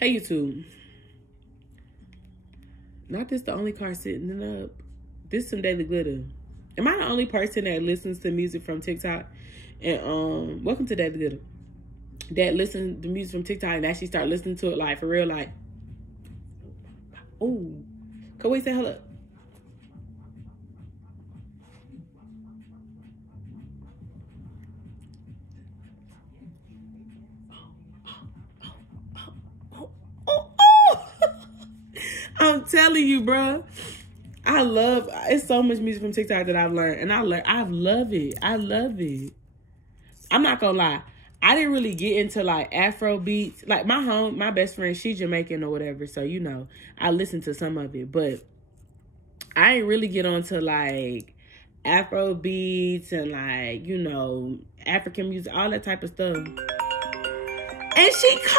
Hey, YouTube. Not this the only car sitting up. This some Daily Glitter. Am I the only person that listens to music from TikTok? And welcome to Daily Glitter. That listen to music from TikTok and actually start listening to it like for real, like. Oh, can we say hello? I'm telling you, bro. It's so much music from TikTok that I've learned. And I love it. I love it. I'm not gonna lie. I didn't really get into like Afro beats. Like my best friend, she's Jamaican or whatever. So, you know, I listened to some of it. But I didn't really get onto like Afro beats and like, you know, African music, all that type of stuff. And she calling.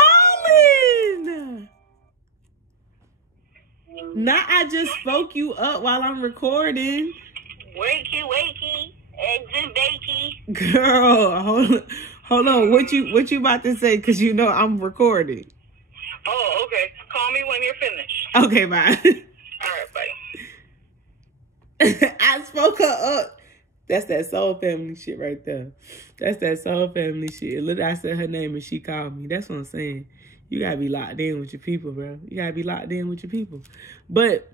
Now I just spoke you up while I'm recording. Wakey, wakey, eggs and bakey. Girl, hold on. What you about to say? Because you know I'm recording. Oh, okay. Call me when you're finished. Okay, bye. All right, bye. I spoke her up. That's that Soul Family shit right there. That's that Soul Family shit. Look, I said her name and she called me. That's what I'm saying. You gotta be locked in with your people, bro. You gotta be locked in with your people. But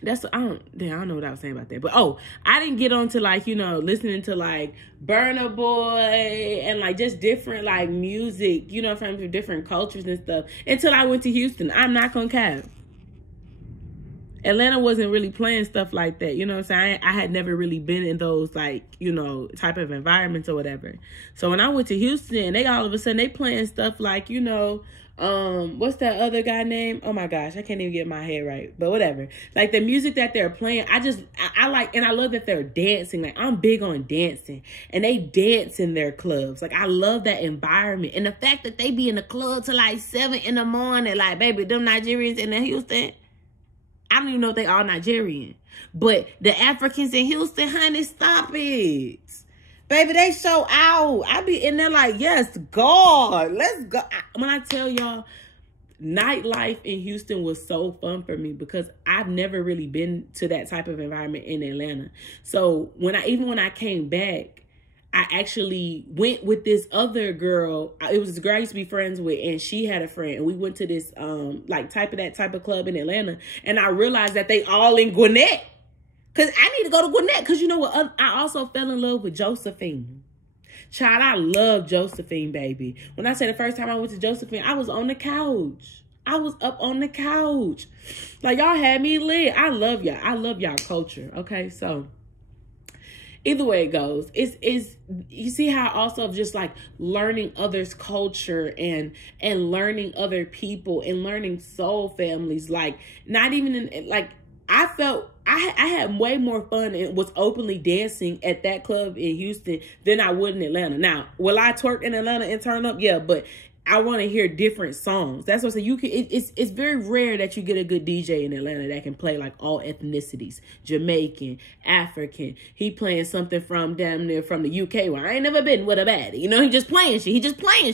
I don't know what I was saying about that. But I didn't get on to like, you know, listening to like Burna Boy and like just different like music, you know, from different cultures and stuff until I went to Houston. I'm not gonna cap. Atlanta wasn't really playing stuff like that. You know what I'm saying? I had never really been in those like, you know, type of environments or whatever. So when I went to Houston, they all of a sudden they playing stuff like, you know, what's that other guy name? Oh my gosh, I can't even get my head right. But whatever. Like the music that they're playing, I like, and I love that they're dancing. Like I'm big on dancing. And they dance in their clubs. Like I love that environment. And the fact that they be in the club till like 7 in the morning, like baby, them Nigerians in Houston. I don't even know if they all Nigerian. But the Africans in Houston, honey, stop it. Baby, they show out. I be in there like, yes, God, let's go. When I tell y'all, nightlife in Houston was so fun for me because I've never really been to that type of environment in Atlanta. So even when I came back, I actually went with this other girl. It was this girl I used to be friends with, and she had a friend. And we went to this like type of club in Atlanta. And I realized that they all in Gwinnett. Because I need to go to Gwinnett. Because you know what? I also fell in love with Josephine. Child, I love Josephine, baby. When I say the first time I went to Josephine, I was on the couch. I was up on the couch. Like, y'all had me lit. I love y'all. I love y'all culture. Okay, so either way it goes, is you see how also just like learning others' culture and learning other people and learning soul families, like not even in like I felt I had way more fun and was openly dancing at that club in Houston than I would in Atlanta. Now, will I twerk in Atlanta and turn up? Yeah, but I want to hear different songs. That's what I say. It's very rare that you get a good DJ in Atlanta that can play like all ethnicities, Jamaican, African. He playing something from damn near from the UK where I ain't never been with a baddie. You know, he just playing shit.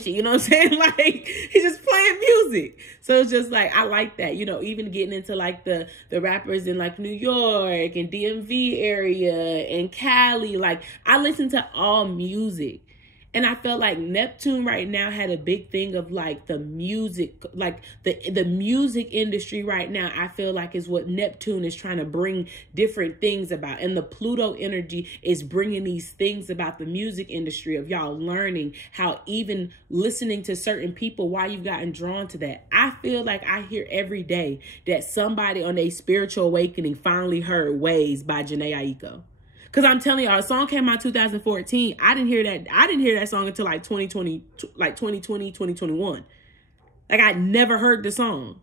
You know what I'm saying? Like he's just playing music. So it's just like I like that. You know, even getting into like the rappers in like New York and DMV area and Cali. Like I listen to all music. And I felt like Neptune right now had a big thing of like the music, like the music industry right now, I feel like is what Neptune is trying to bring different things about. And the Pluto energy is bringing these things about the music industry of y'all learning how even listening to certain people, why you've gotten drawn to that. I feel like I hear every day that somebody on a spiritual awakening finally heard Ways by Jhené Aiko. Because I'm telling y'all, a song came out in 2014. I didn't hear that song until like 2020, 2021. Like I never heard the song.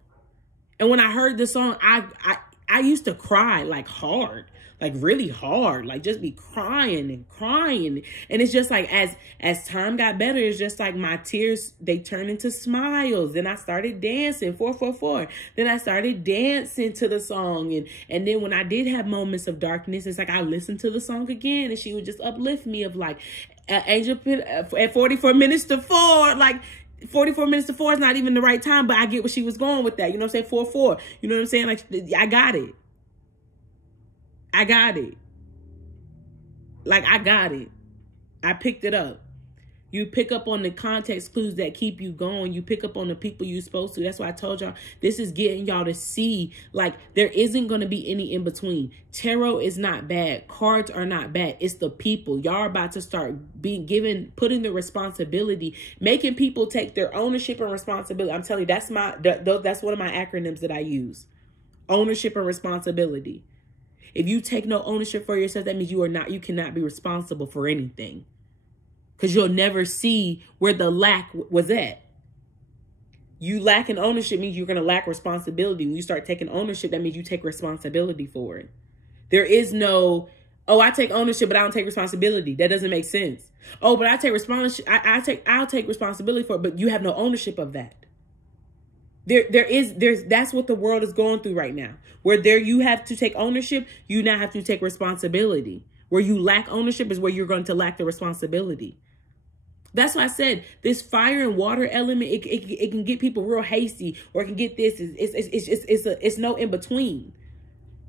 And when I heard the song, I used to cry like hard. Like really hard, like just be crying and crying. And it's just like as time got better, it's just like my tears, they turned into smiles. Then I started dancing, 444. Then I started dancing to the song. And then when I did have moments of darkness, it's like I listened to the song again and she would just uplift me of like, Angel at 44 minutes to 4. Like 44 minutes to 4 is not even the right time, but I get where she was going with that. You know what I'm saying? 4-4. You know what I'm saying? Like, I got it. I got it. Like, I got it. I picked it up. You pick up on the context clues that keep you going. You pick up on the people you're supposed to. That's why I told y'all, this is getting y'all to see, like, there isn't going to be any in between. Tarot is not bad. Cards are not bad. It's the people. Y'all are about to start putting the responsibility, making people take their ownership and responsibility. I'm telling you, that's one of my acronyms that I use. Ownership and responsibility. If you take no ownership for yourself, that means you cannot be responsible for anything. Because you'll never see where the lack was at. You lacking ownership means you're going to lack responsibility. When you start taking ownership, that means you take responsibility for it. There is no, oh, I take ownership, but I don't take responsibility. That doesn't make sense. Oh, but I take responsibility. I'll take responsibility for it, but you have no ownership of that. That's what the world is going through right now. Where you have to take ownership, you now have to take responsibility. Where you lack ownership is where you're going to lack the responsibility. That's why I said this fire and water element, it can get people real hasty, or it can get this. It's no in between.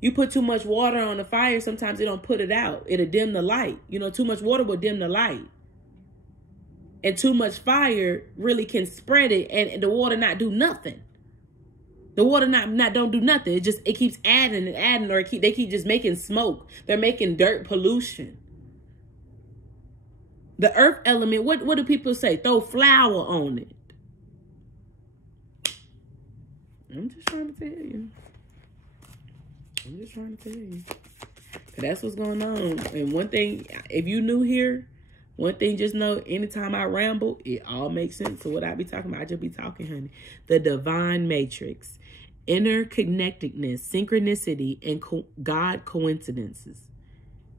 You put too much water on the fire, sometimes it don't put it out. It'll dim the light. You know, too much water will dim the light. And too much fire really can spread it, and the water not do nothing. The water not don't do nothing. It keeps adding and adding, or they keep just making smoke. They're making dirt pollution. The earth element, what do people say? Throw flour on it. I'm just trying to tell you. That's what's going on. And one thing, if you new here, one thing, just know, anytime I ramble, it all makes sense. So what I be talking about, I just be talking, honey. The divine matrix, interconnectedness, synchronicity, and God coincidences.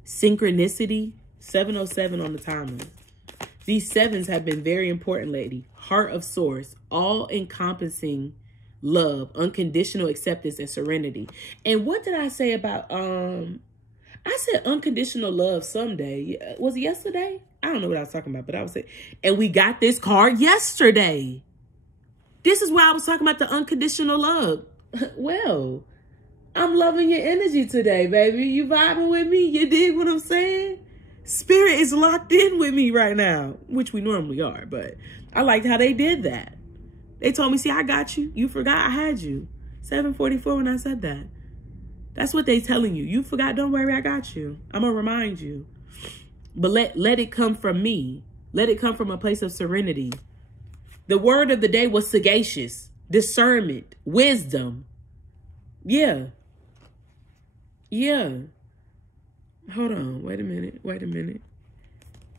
Synchronicity, 707 on the timer. These sevens have been very important lately. Heart of source, all-encompassing love, unconditional acceptance, and serenity. And what did I say about, I said unconditional love someday. Was it yesterday? I don't know what I was talking about, but I was saying, and we got this card yesterday. This is why I was talking about the unconditional love. Well, I'm loving your energy today, baby. You vibing with me? You dig what I'm saying? Spirit is locked in with me right now, which we normally are, but I liked how they did that. They told me, see, I got you. You forgot I had you. 7:44 when I said that. That's what they telling you. You forgot, don't worry, I got you. I'm going to remind you. But let it come from me. Let it come from a place of serenity. The word of the day was sagacious, discernment, wisdom. Yeah. Hold on. Wait a minute.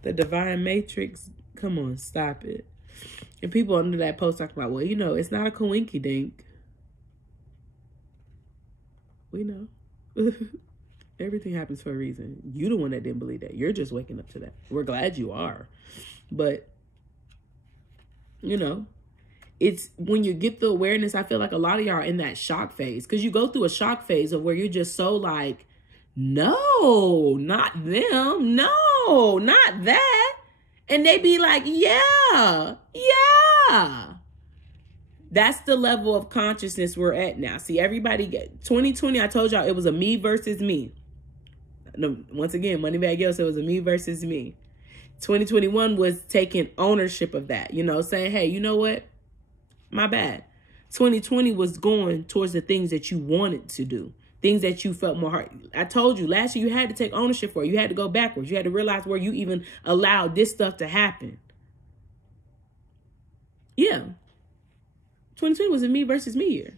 The divine matrix. Come on, stop it. And people under that post talking about, well, you know, it's not a coinky dink. We know. Everything happens for a reason. You the one that didn't believe that. You're just waking up to that. We're glad you are. But, you know, it's when you get the awareness, I feel like a lot of y'all are in that shock phase. Because you go through a shock phase of where you're just so like, no, not them. No, not that. And they be like, yeah. That's the level of consciousness we're at now. See, everybody get 2020. I told y'all it was a me versus me. No, once again, Moneybag Yo said it was a me versus me. 2021 was taking ownership of that, you know, saying, hey, you know what? My bad. 2020 was going towards the things that you wanted to do, things that you felt more hard. I told you last year you had to take ownership for it. You had to go backwards. You had to realize where you even allowed this stuff to happen. Yeah. 2020 was a me versus me year.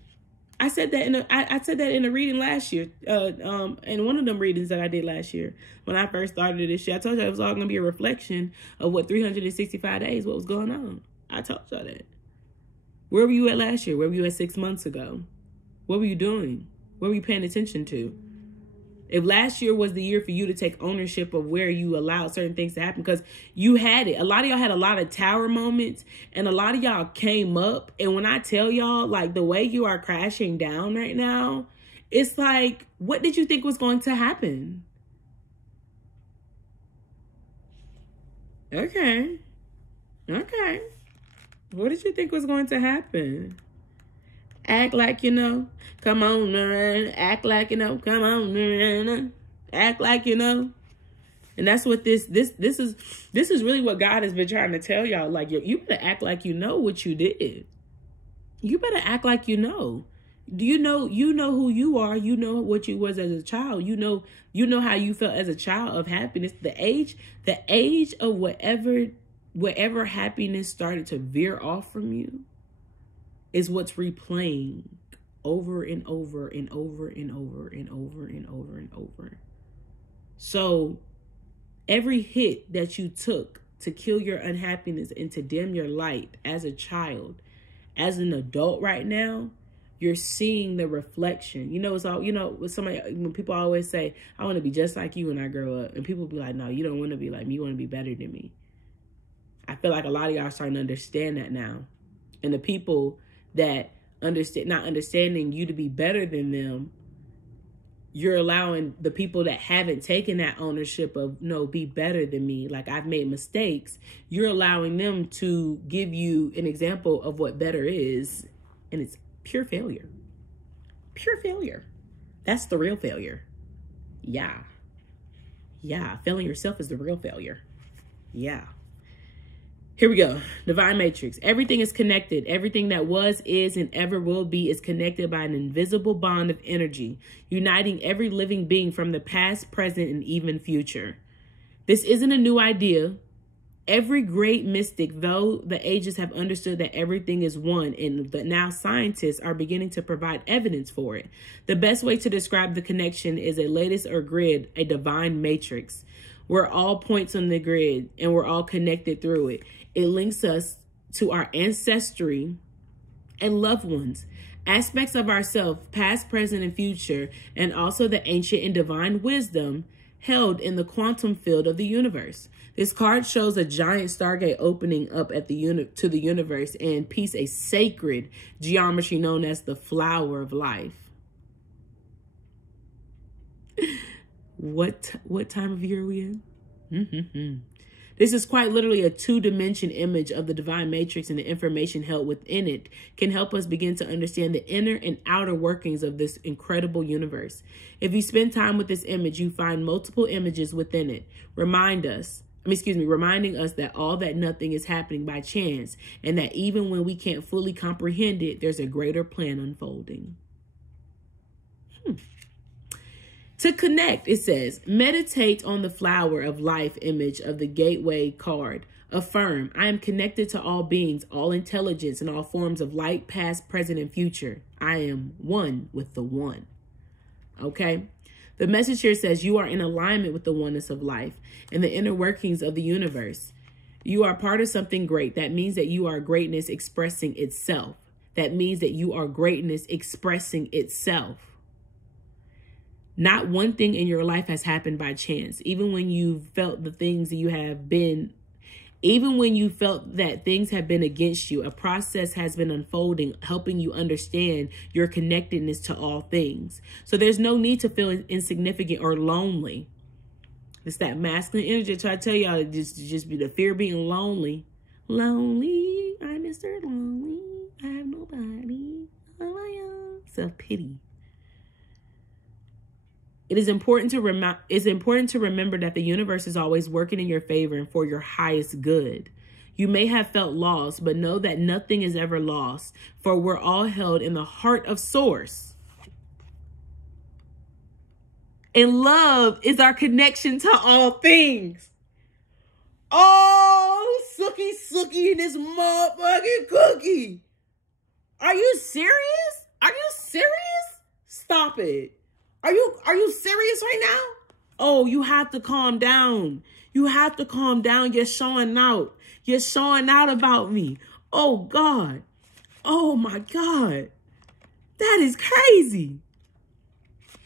I said that in a reading last year, in one of them readings that I did last year when I first started this year. I told you it was all going to be a reflection of what 365 days, what was going on. I told y'all that. Where were you at last year? Where were you at 6 months ago? What were you doing? What were you paying attention to? If last year was the year for you to take ownership of where you allowed certain things to happen, because you had it. A lot of y'all had a lot of tower moments, and a lot of y'all came up. And when I tell y'all, like, the way you are crashing down right now, it's like, what did you think was going to happen? Okay. What did you think was going to happen? Act like you know. Come on, act like you know. Come on, act like you know. And that's what this is really what God has been trying to tell y'all. Like, you better act like you know what you did. You better act like you know. Do you know who you are? You know what you was as a child. You know how you felt as a child of happiness. The age of whatever happiness started to veer off from you is what's replaying over and over and over and over and over and over and over. So every hit that you took to kill your unhappiness and to dim your light as a child, as an adult right now, you're seeing the reflection. You know, it's all, when people always say, I want to be just like you when I grow up. And people be like, no, you don't want to be like me. You want to be better than me. I feel like a lot of y'all are starting to understand that now. And the people that not understanding you to be better than them, you're allowing the people that haven't taken that ownership of, no, be better than me. Like, I've made mistakes. You're allowing them to give you an example of what better is. And it's pure failure. Pure failure. That's the real failure. Yeah. Failing yourself is the real failure. Yeah. Here we go. Divine Matrix. Everything is connected. Everything that was, is, and ever will be is connected by an invisible bond of energy, uniting every living being from the past, present, and even future. This isn't a new idea. Every great mystic, though the ages have understood that everything is one, and that now scientists are beginning to provide evidence for it. The best way to describe the connection is a lattice or grid, a divine matrix. We're all points on the grid, and we're all connected through it. It links us to our ancestry and loved ones, aspects of ourselves, past, present, and future, and also the ancient and divine wisdom held in the quantum field of the universe. This card shows a giant stargate opening up at to the universe and piece a sacred geometry known as the flower of life. What time of year are we in? This is quite literally a two-dimension image of the divine matrix, and the information held within it can help us begin to understand the inner and outer workings of this incredible universe. If you spend time with this image, you find multiple images within it, reminding us that all that nothing is happening by chance, and that even when we can't fully comprehend it, there's a greater plan unfolding. To connect, it says, meditate on the flower of life image of the gateway card. Affirm, I am connected to all beings, all intelligence, and all forms of light, past, present, and future. I am one with the one. Okay? The message here says you are in alignment with the oneness of life and the inner workings of the universe. You are part of something great. That means that you are greatness expressing itself. That means that you are greatness expressing itself. Not one thing in your life has happened by chance. Even when you felt the things that you have been, even when you felt that things have been against you, a process has been unfolding, helping you understand your connectedness to all things. So there's no need to feel insignificant or lonely. It's that masculine energy. Try to tell y'all, just be the fear of being lonely. Lonely, I'm Mr. Lonely. I have nobody of my own. Self-pity. It's important to remember that the universe is always working in your favor and for your highest good. You may have felt lost, but know that nothing is ever lost, for we're all held in the heart of Source. And love is our connection to all things. Oh, Sookie in this motherfucking cookie. Are you serious? Are you serious? Stop it. Are you serious right now? Oh, you have to calm down. You have to calm down. You're showing out. You're showing out about me. Oh, God. Oh, my God. That is crazy.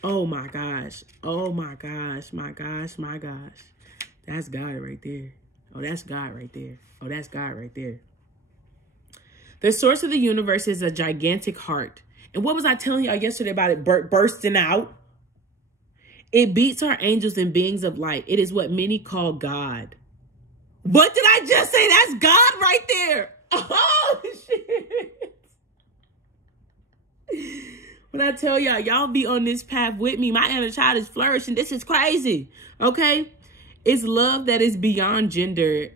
Oh, my gosh. Oh, my gosh. My gosh. My gosh. That's God right there. Oh, that's God right there. Oh, that's God right there. The source of the universe is a gigantic heart. And what was I telling y'all yesterday about it bursting out? It beats our angels and beings of light. It is what many call God. What did I just say? That's God right there. Oh, shit. When I tell y'all be on this path with me, my inner child is flourishing. This is crazy. Okay? It's love that is beyond gender.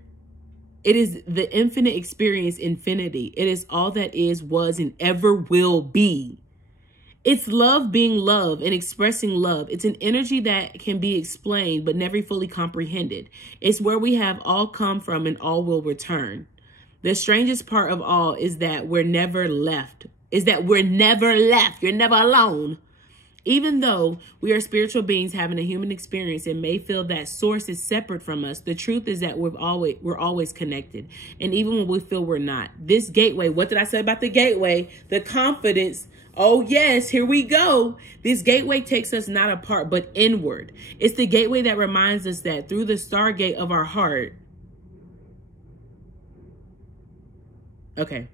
It is the infinite experience, infinity. It is all that is, was, and ever will be. It's love being love and expressing love. It's an energy that can be explained but never fully comprehended. It's where we have all come from and all will return. The strangest part of all is that we're never left. You're never alone. Even though we are spiritual beings having a human experience and may feel that source is separate from us, the truth is that we're always connected. And even when we feel we're not. This gateway, what did I say about the gateway? The confidence. Oh, yes, here we go. This gateway takes us not apart, but inward. It's the gateway that reminds us that through the stargate of our heart. Okay.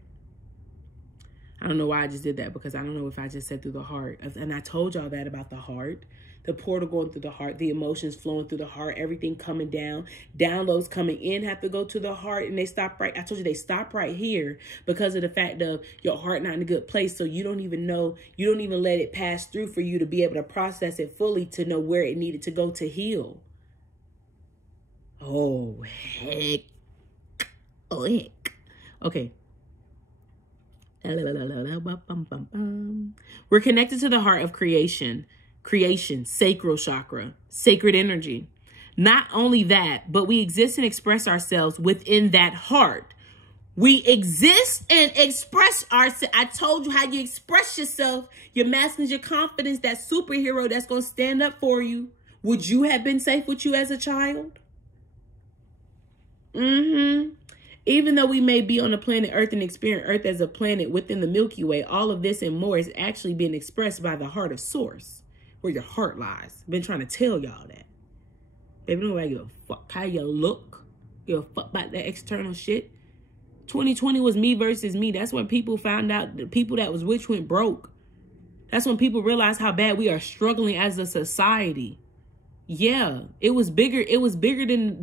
I don't know why I just did that, because I don't know if I just said through the heart. And I told y'all that about the heart. The portal going through the heart, the emotions flowing through the heart, everything coming down, downloads coming in have to go to the heart, and they stop right. I told you they stop right here because of the fact of your heart not in a good place. So you don't even know, you don't even let it pass through for you to be able to process it fully to know where it needed to go to heal. Oh, heck. Oh, heck. Okay. We're connected to the heart of creation, sacral chakra, sacred energy. Not only that, but we exist and express ourselves within that heart. We exist and express ourselves. I told you how you express yourself. Your masculine, your confidence, that superhero that's going to stand up for you. Would you have been safe with you as a child? Even though we may be on the planet Earth and experience Earth as a planet within the Milky Way, all of this and more is actually being expressed by the heart of source, where your heart lies. Been trying to tell y'all that. Baby, nobody give a fuck how you look. Give a fuck about that external shit. 2020 was me versus me. That's when people found out the people that was rich went broke. That's when people realized how bad we are struggling as a society. Yeah, it was bigger. It was bigger than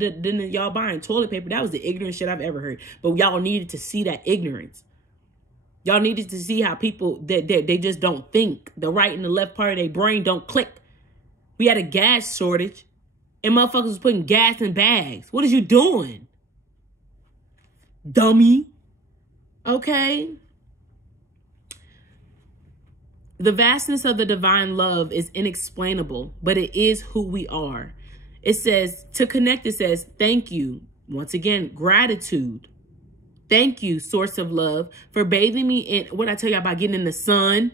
y'all buying toilet paper. That was the ignorant shit I've ever heard. But y'all needed to see that ignorance. Y'all needed to see how people that they just don't think. The right and the left part of their brain don't click. We had a gas shortage, and motherfuckers was putting gas in bags. What is you doing, dummy? Okay. The vastness of the divine love is inexplainable, but it is who we are. It says, to connect, it says, thank you. Once again, gratitude. Thank you, source of love, for bathing me in, what I tell you about getting in the sun,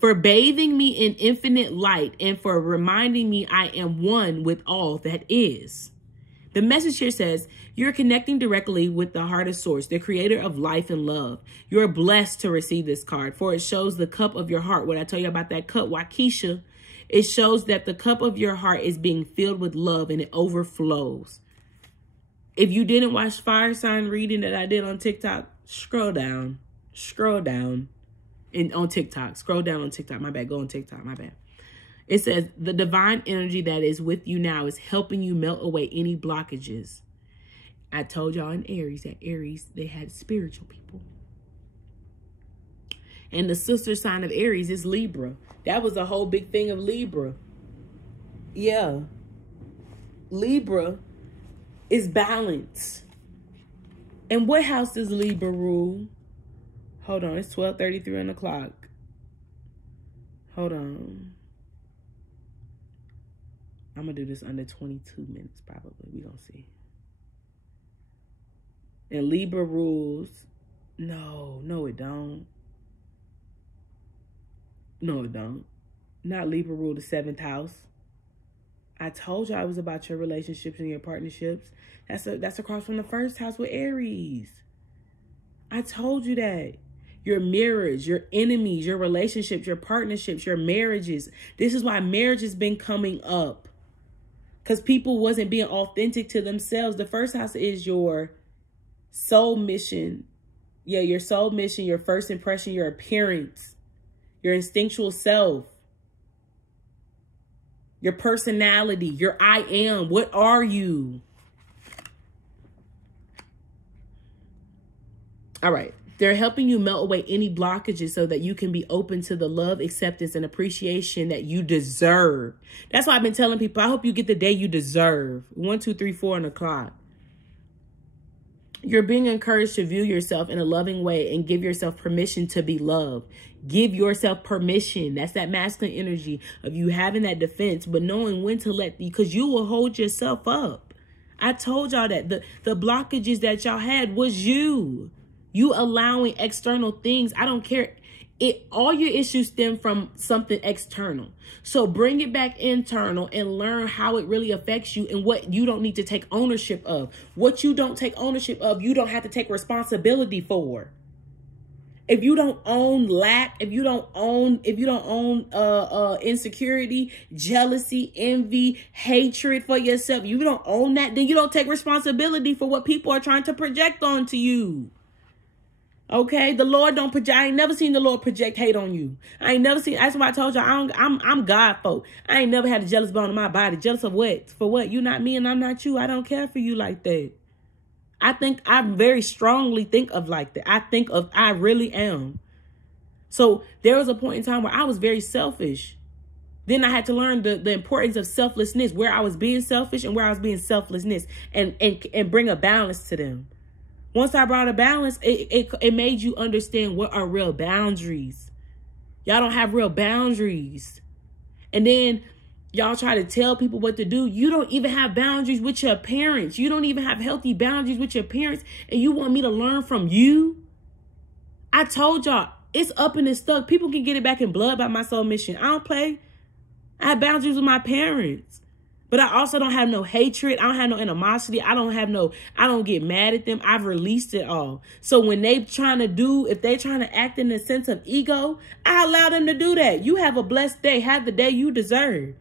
for bathing me in infinite light, and for reminding me I am one with all that is. The message here says, you're connecting directly with the heart of source, the creator of life and love. You're blessed to receive this card, for it shows the cup of your heart. What I tell you about that cup, Waukesha, it shows that the cup of your heart is being filled with love and it overflows. If you didn't watch fire sign reading that I did on TikTok, scroll down. And on TikTok, scroll down on TikTok. My bad, go on TikTok, my bad. It says, the divine energy that is with you now is helping you melt away any blockages. I told y'all in Aries that Aries, they had spiritual people. And the sister sign of Aries is Libra. That was a whole big thing of Libra. Yeah. Libra is balance. And what house does Libra rule? Hold on, it's 12:33 on the clock. Hold on. I'm going to do this under 22 minutes probably. We're going to see. And Libra rules. No, it don't. No, it don't. Not Libra rule the 7th house. I told you it was about your relationships and your partnerships. That's across from the 1st house with Aries. I told you that. Your mirrors, your enemies, your relationships, your partnerships, your marriages. This is why marriage has been coming up. Because people wasn't being authentic to themselves. The 1st house is your soul mission. Yeah, your soul mission, your first impression, your appearance, your instinctual self, your personality, your I am. What are you? All right. They're helping you melt away any blockages so that you can be open to the love, acceptance, and appreciation that you deserve. That's why I've been telling people, I hope you get the day you deserve. 1, 2, 3, 4 on the clock. You're being encouraged to view yourself in a loving way and give yourself permission to be loved. Give yourself permission. That's that masculine energy of you having that defense, but knowing when to let, because you will hold yourself up. I told y'all that the blockages that y'all had was you. You allowing external things. I don't care. All your issues stem from something external. So bring it back internal and learn how it really affects you and what you don't need to take ownership of. What you don't take ownership of, you don't have to take responsibility for. If you don't own lack, if you don't own insecurity, jealousy, envy, hatred for yourself, you don't own that, then you don't take responsibility for what people are trying to project onto you. Okay, the Lord don't project. I ain't never seen the Lord project hate on you. I ain't never seen. That's why I told you I'm God folk. I ain't never had a jealous bone in my body. Jealous of what? For what? You not me and I'm not you. I don't care for you like that. I very strongly think of like that. I really am. So there was a point in time where I was very selfish. Then I had to learn the importance of selflessness, where I was being selfish and where I was being selflessness, and bring a balance to them. Once I brought a balance, it made you understand what are real boundaries. Y'all don't have real boundaries. And then y'all try to tell people what to do. You don't even have boundaries with your parents. You don't even have healthy boundaries with your parents. And you want me to learn from you? I told y'all, it's up and it's stuck. People can get it back in blood by my soul mission. I don't play. I have boundaries with my parents. But I also don't have no hatred. I don't have no animosity. I don't get mad at them. I've released it all. So when if they trying to act in a sense of ego, I allow them to do that. You have a blessed day. Have the day you deserve.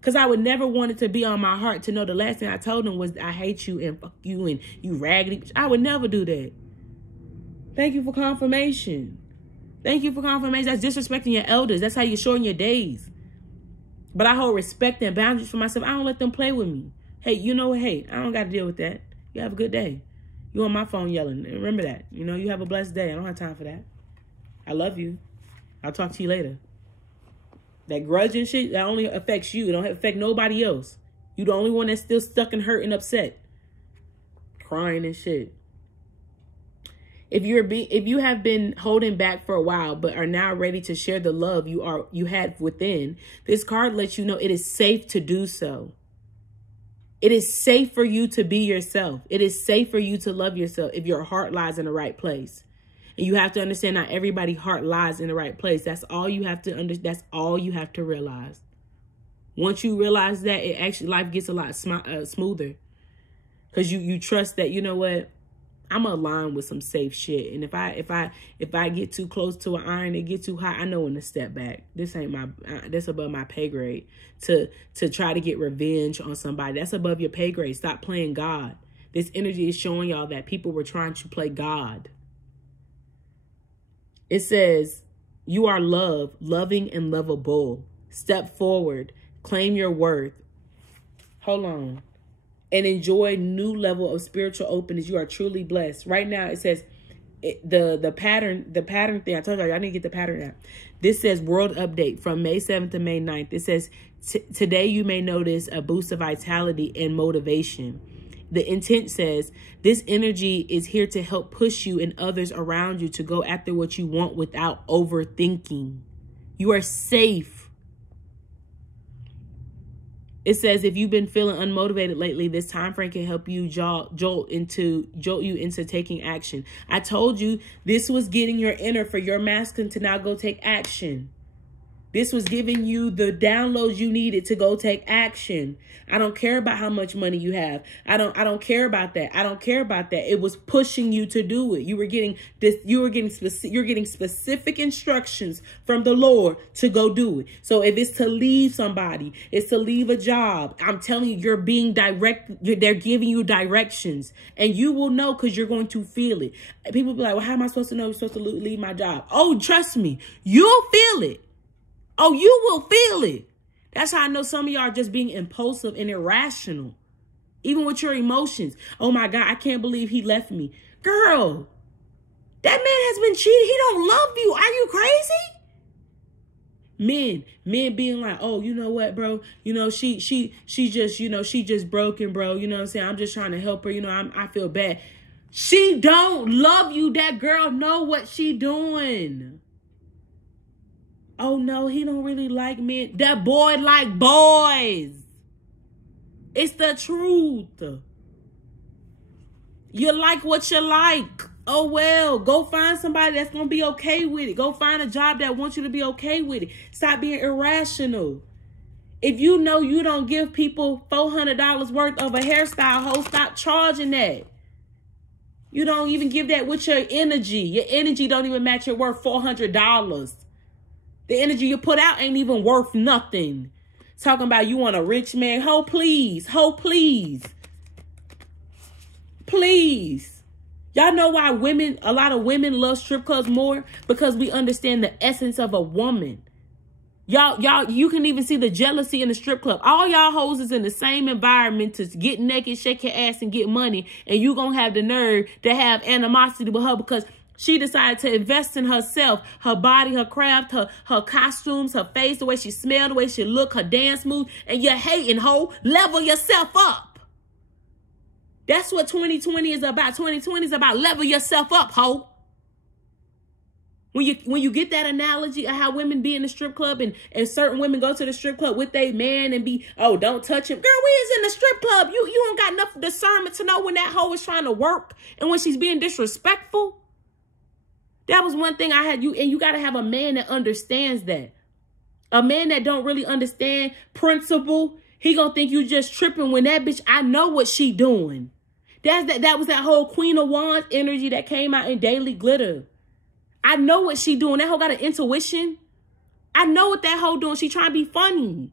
Because I would never want it to be on my heart to know the last thing I told them was I hate you and fuck you and you raggedy. I would never do that. Thank you for confirmation. Thank you for confirmation. That's disrespecting your elders. That's how you shorten your days. But I hold respect and boundaries for myself. I don't let them play with me. Hey, you know what? Hey, I don't got to deal with that. You have a good day. You on my phone yelling. Remember that. You know, you have a blessed day. I don't have time for that. I love you. I'll talk to you later. That grudge and shit, that only affects you. It don't affect nobody else. You the only one that's still stuck and hurt and upset. Crying and shit. If you have been holding back for a while but are now ready to share the love you had within, this card lets you know it is safe to do so. It is safe for you to be yourself. It is safe for you to love yourself if your heart lies in the right place. And you have to understand not everybody's heart lies in the right place. That's all you have to that's all you have to realize. Once you realize that, it actually life gets a lot smoother. Because you trust that, you know what? I'm aligned with some safe shit. And if I get too close to an iron, it get too hot, I know when to step back. This ain't that's above my pay grade to try to get revenge on somebody. That's above your pay grade. Stop playing God. This energy is showing y'all that people were trying to play God. It says, you are loved, loving, and lovable. Step forward, claim your worth. Hold on. And enjoy new level of spiritual openness. You are truly blessed. Right now, it says the pattern thing. I told you I need to get the pattern out. This says world update from May 7th to May 9th. It says today you may notice a boost of vitality and motivation. The intent says this energy is here to help push you and others around you to go after what you want without overthinking. You are safe. It says if you've been feeling unmotivated lately, this time frame can help you jolt you into taking action. I told you this was getting your inner for your masculine to now go take action. This was giving you the downloads you needed to go take action. I don't care about how much money you have. I don't care about that. I don't care about that. It was pushing you to do it. You're getting specific instructions from the Lord to go do it. So if it's to leave somebody, it's to leave a job, I'm telling you, you're being they're giving you directions, and you will know because you're going to feel it. People be like, well, how am I supposed to know I'm supposed to leave my job? Oh, trust me, you'll feel it. Oh, you will feel it. That's how I know some of y'all are just being impulsive and irrational. Even with your emotions. Oh my God, I can't believe he left me. Girl, That man has been cheated. He don't love you. Are you crazy? Men being like, oh, you know what, bro? You know, she just, you know, she just broken, bro. You know what I'm saying? I'm just trying to help her. You know, I feel bad. She don't love you. That girl know what she doing. Oh, no, he don't really like men. That boy like boys. It's the truth. You like what you like. Oh, well, go find somebody that's going to be okay with it. Go find a job that wants you to be okay with it. Stop being irrational. If you know you don't give people $400 worth of a hairstyle, ho, stop charging that. You don't even give that with your energy. Your energy don't even match your worth $400. The energy you put out ain't even worth nothing. Talking about you want a rich man. Ho, please. Ho, please. Please. Y'all know why a lot of women love strip clubs more? Because we understand the essence of a woman. Y'all, you can even see the jealousy in the strip club. All y'all hoes is in the same environment to get naked, shake your ass, and get money. And you gonna have the nerve to have animosity with her because she decided to invest in herself, her body, her craft, her costumes, her face, the way she smelled, the way she look, her dance moves. And you're hating, ho. Level yourself up. That's what 2020 is about. 2020 is about level yourself up, ho. When you get that analogy of how women be in the strip club and certain women go to the strip club with their man and be, oh, don't touch him. Girl, we is in the strip club. You don't got enough discernment to know when that hoe is trying to work and when she's being disrespectful. That was one thing I had you, and you got to have a man that understands that. A man that don't really understand principle, he gonna think you just tripping when that bitch, I know what she doing. That was that whole Queen of Wands energy that came out in Daily Glitter. I know what she doing. That hoe got an intuition. I know what that hoe doing. She trying to be funny.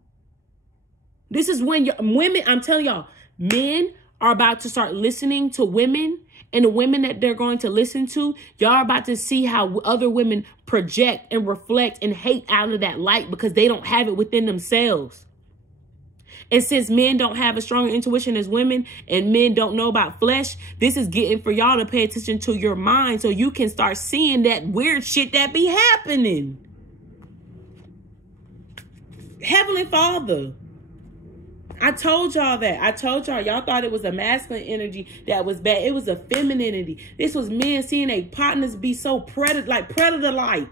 This is when women, I'm telling y'all, men are about to start listening to women. And the women that they're going to listen to, y'all are about to see how other women project and reflect and hate out of that light because they don't have it within themselves. And since men don't have a stronger intuition as women and men don't know about flesh, this is getting for y'all to pay attention to your mind so you can start seeing that weird shit that be happening. Heavenly Father. I told y'all that. I told y'all thought it was a masculine energy that was bad. It was a femininity. This was men seeing their partners be so predator-like.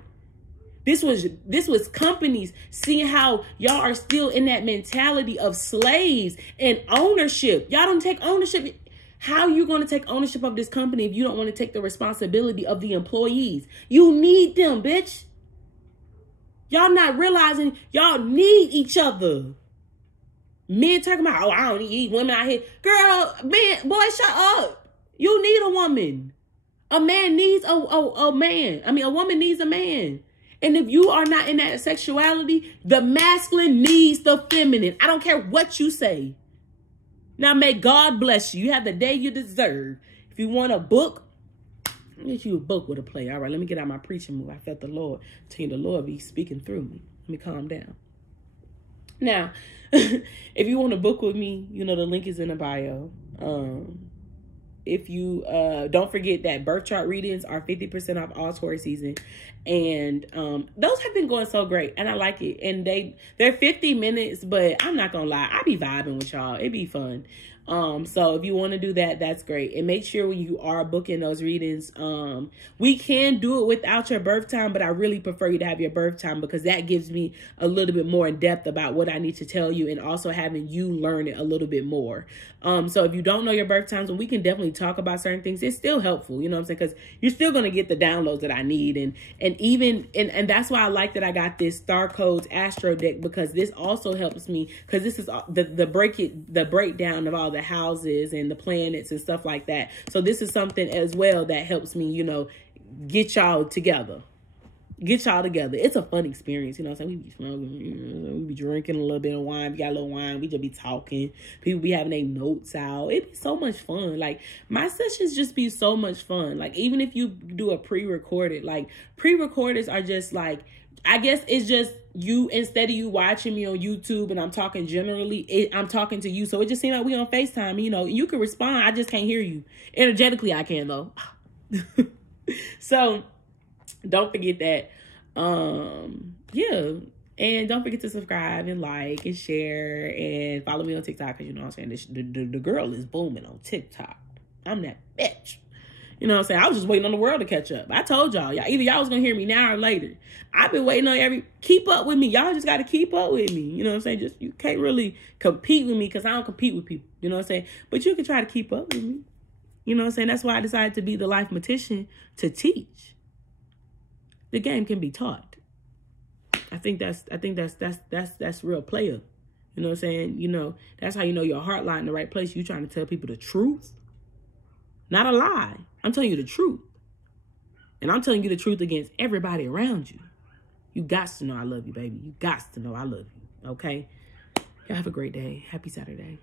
This was companies seeing how y'all are still in that mentality of slaves and ownership. Y'all don't take ownership. How you going to take ownership of this company if you don't want to take the responsibility of the employees? You need them, bitch. Y'all not realizing y'all need each other. Men talking about, oh, I don't need women out here. Girl, man, boy, shut up. You need a woman. A man needs a man. I mean, a woman needs a man. And if you are not in that sexuality, the masculine needs the feminine. I don't care what you say. Now, may God bless you. You have the day you deserve. If you want a book, I'll get you a book with a play. All right, let me get out my preaching move. I felt the Lord. Tell you the Lord be speaking through me. Let me calm down. Now, if you want to book with me, you know, the link is in the bio. If you don't forget that birth chart readings are 50% off all Taurus season. And those have been going so great. And I like it. And they're 50 minutes, but I'm not going to lie. I be vibing with y'all. It be fun. So if you want to do that, that's great. And make sure when you are booking those readings, we can do it without your birth time, but I really prefer you to have your birth time because that gives me a little bit more in depth about what I need to tell you and also having you learn it a little bit more. So if you don't know your birth times, and we can definitely talk about certain things, it's still helpful, you know what I'm saying? Because you're still going to get the downloads that I need. And that's why I like that I got this Star Codes Astro deck, because this also helps me, because this is the breakdown of all the houses and the planets and stuff like that. So this is something as well that helps me, you know, get y'all together. It's a fun experience, you know what I'm saying? We be smoking, we be drinking a little bit of wine. We got a little wine. We just be talking. People be having their notes out. It be so much fun. Like, my sessions just be so much fun. Like, even if you do a pre-recorded, like, pre-recordeds are just like, I guess it's just you, instead of you watching me on YouTube and I'm talking generally, I'm talking to you. So it just seems like we on FaceTime, you know, you can respond. I just can't hear you. Energetically, I can though. So don't forget that. Yeah. And don't forget to subscribe and like and share and follow me on TikTok, because you know what I'm saying, the girl is booming on TikTok. I'm that bitch. You know what I'm saying? I was just waiting on the world to catch up. I told y'all, either y'all was going to hear me now or later. I've been waiting on keep up with me. Y'all just got to keep up with me. You know what I'm saying? Just, you can't really compete with me, because I don't compete with people. You know what I'm saying? But you can try to keep up with me. You know what I'm saying? That's why I decided to be the Lifematician, to teach. The game can be taught. I think that's real player. You know what I'm saying? You know, that's how you know your heart lie in the right place. You trying to tell people the truth, not a lie. I'm telling you the truth. And I'm telling you the truth against everybody around you. You got to know I love you, baby. You got to know I love you. Okay? Y'all have a great day. Happy Saturday.